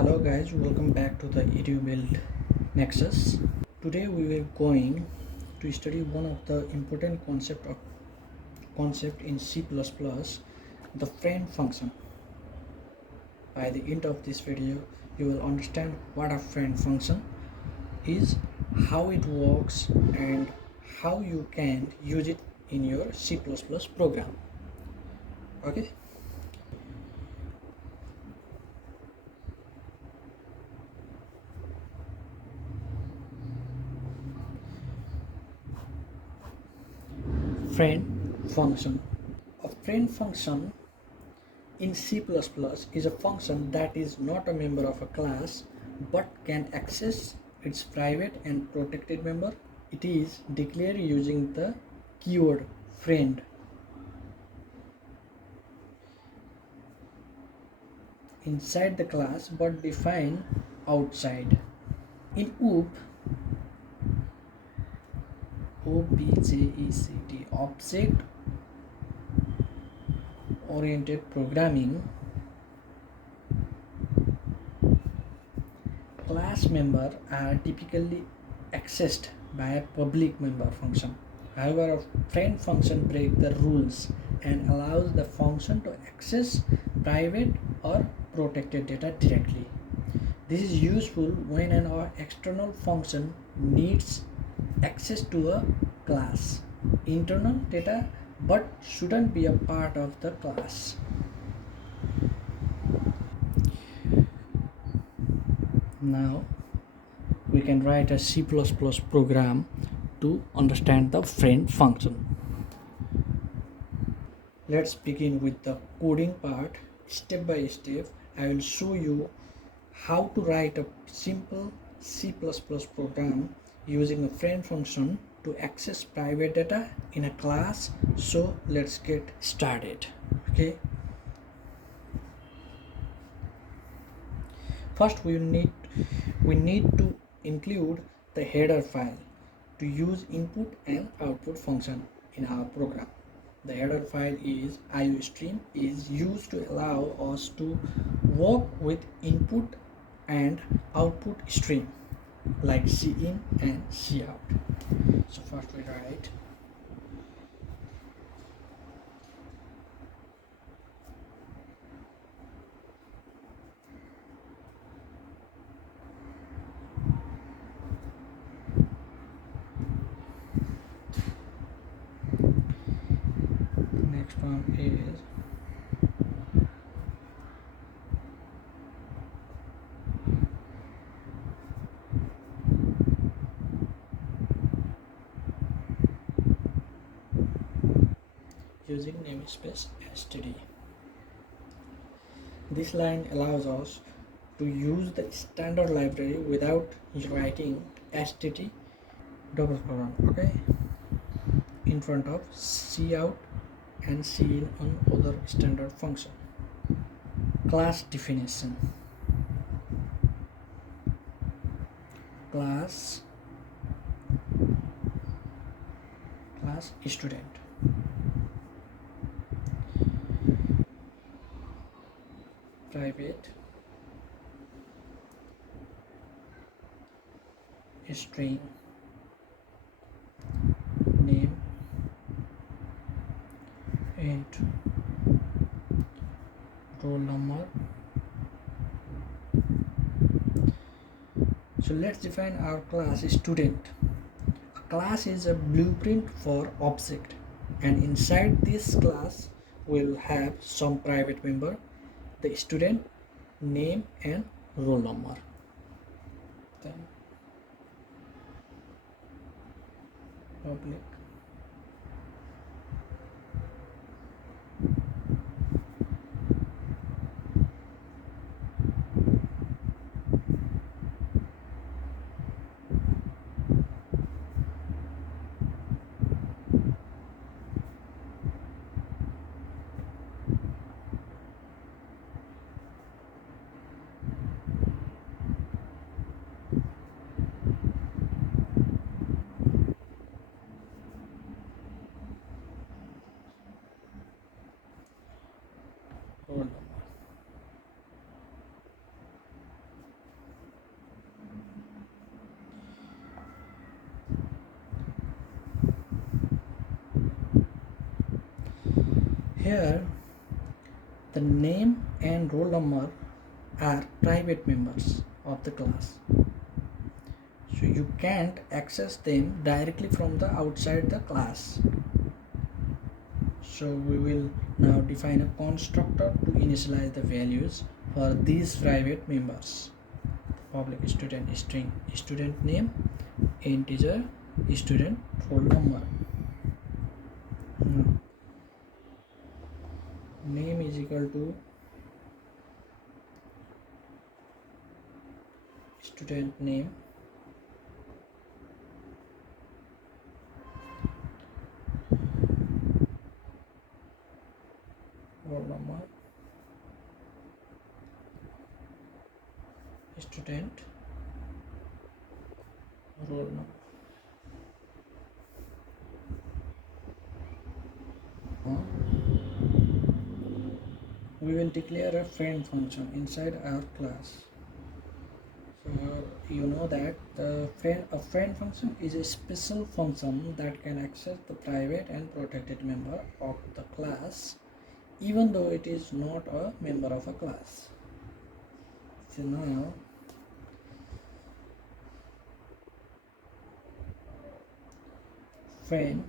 Hello guys, welcome back to the EduBuild Nexus. Today we are going to study one of the important concept in C++, the friend function. By the end of this video, you will understand what a friend function is, how it works, and how you can use it in your C++ program. Okay. Friend function. A friend function in C++ is a function that is not a member of a class but can access its private and protected member. It is declared using the keyword friend inside the class but defined outside. In OOPJECT, object oriented programming, class members are typically accessed by a public member function. However, a friend function breaks the rules and allows the function to access private or protected data directly. This is useful when an external function needs access to a class internal data but shouldn't be a part of the class. Now we can write a C++ program to understand the friend function. Let's begin with the coding part. Step by step, I will show you how to write a simple C++ program using a friend function to access private data in a class. So let's get started. Okay. First we need to include the header file to use input and output function in our program. The header file is iostream is used to allow us to work with input and output stream like cin and cout. So first we write next one is using namespace std. This line allows us to use the standard library without writing std double colon, okay, in front of cout and cin on other standard function. Class definition. Class student. Private string name and roll number. So let's define our class student. A class is a blueprint for object, and inside this class we'll have some private member, the student name and roll number. Then public here the name and roll number are private members of the class, so you can't access them directly from the outside the class. So we will now define a constructor to initialize the values for these private members. Public student string student name, integer student roll number. Name is equal to student name, roll number, student roll number. We will declare a friend function inside our class. So you know that a friend function is a special function that can access the private and protected member of the class even though it is not a member of a class. So now friend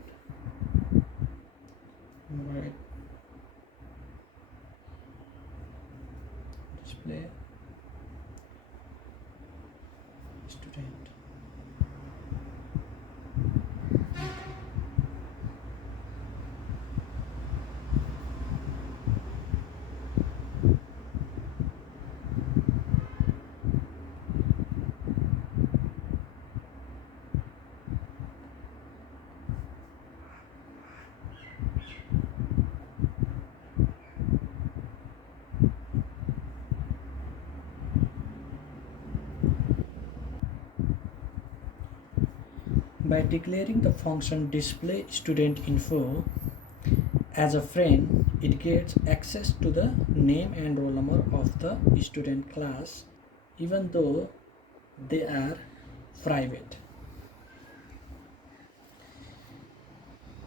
right display student. By declaring the function display student info as a friend, it gets access to the name and roll number of the student class even though they are private.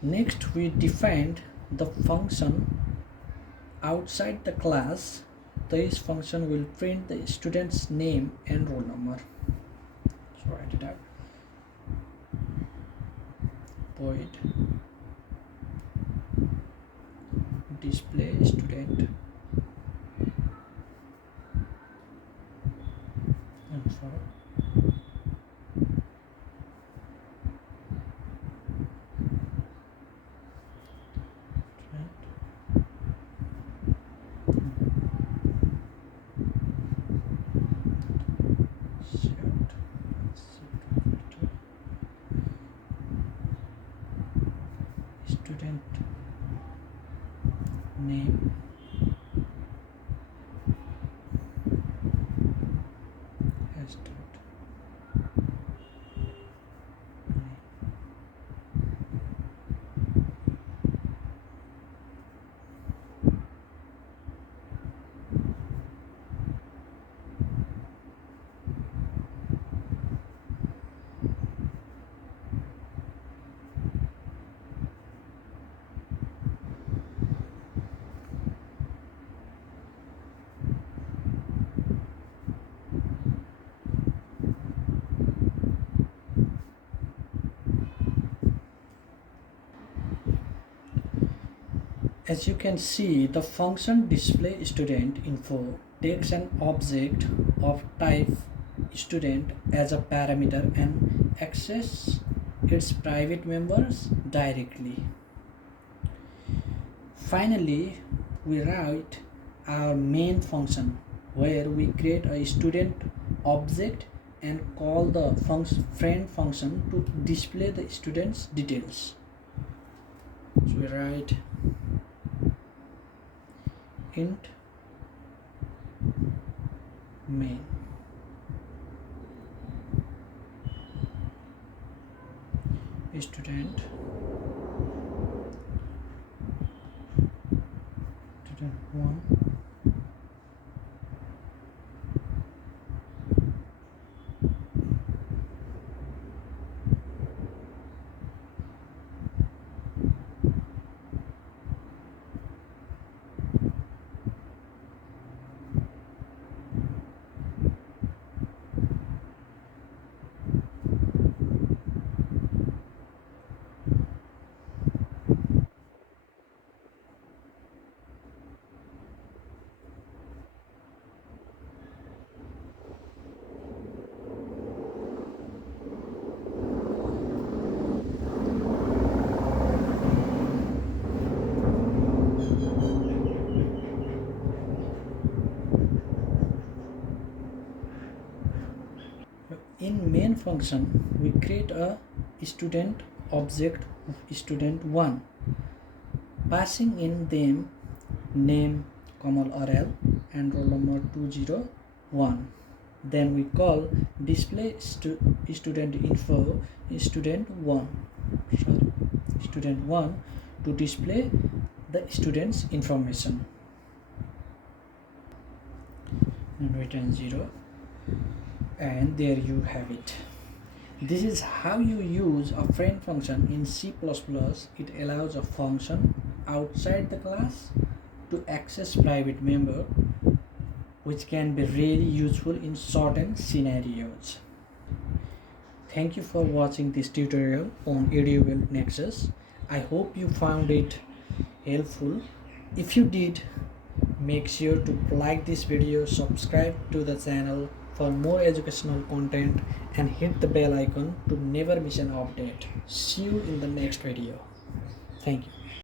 Next, we defined the function outside the class. This function will print the student's name and roll number. So write it out. Void display student info student name as dot name. As you can see, the function display student info takes an object of type student as a parameter and access its private members directly. Finally, we write our main function where we create a student object and call the friend function to display the student's details. So we write int main student 1 In main function we create a student object of student1, passing in them name Kamal RL and roll number 201. Then we call display student info student1 to display the student's information and return 0. And there you have it. This is how you use a friend function in C++. It allows a function outside the class to access private member, which can be really useful in certain scenarios. Thank you for watching this tutorial on EduBuild Nexus. I hope you found it helpful. If you did, make sure to like this video, subscribe to the channel for more educational content, and hit the bell icon to never miss an update. See you in the next video. Thank you.